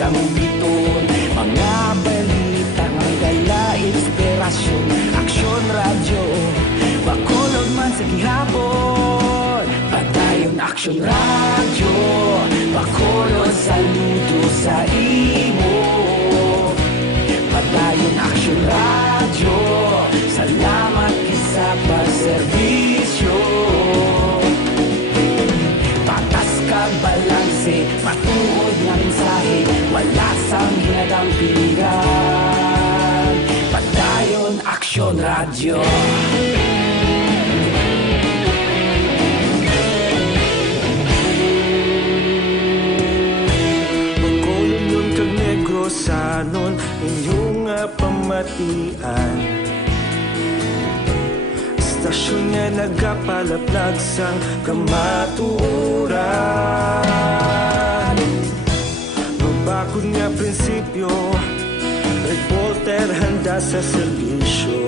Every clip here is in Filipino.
sang biton, mga balita nga dala inspirasyon, aksyon radyo, bakulod man sa gihapon. Padayon aksyon radyo, bakulod saludo sa imo. Padayon aksyon radyo, salamat isa pagserbisyo. Patas kag balanse, matuod nga mensahe, wala sang hinadang pinggan. Padayon aksyon radyo. Sanon inyong pamatian, istasyon nga nagapalaplag sang kamatuoran. Mabakod nga prinsipyo, reporter handa sa serbisyo.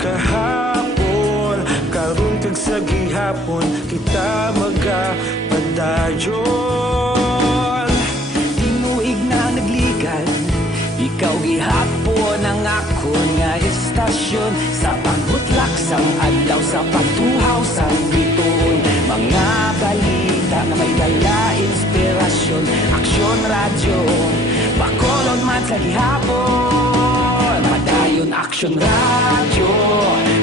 Kahapon, karon kag sa gihapon, kita magapadayon. Ikaw gihapon ang akon nga istasyon, sa pagbutlak sang adlaw, sa pagtuhaw sang bituon, mga balita nga may dala inspirasyon, aksyon radyo, bakolod man sa gihapon. Padayon aksyon radyo,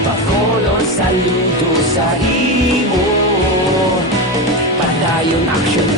bakolod saludo sa imo. Padayon aksyon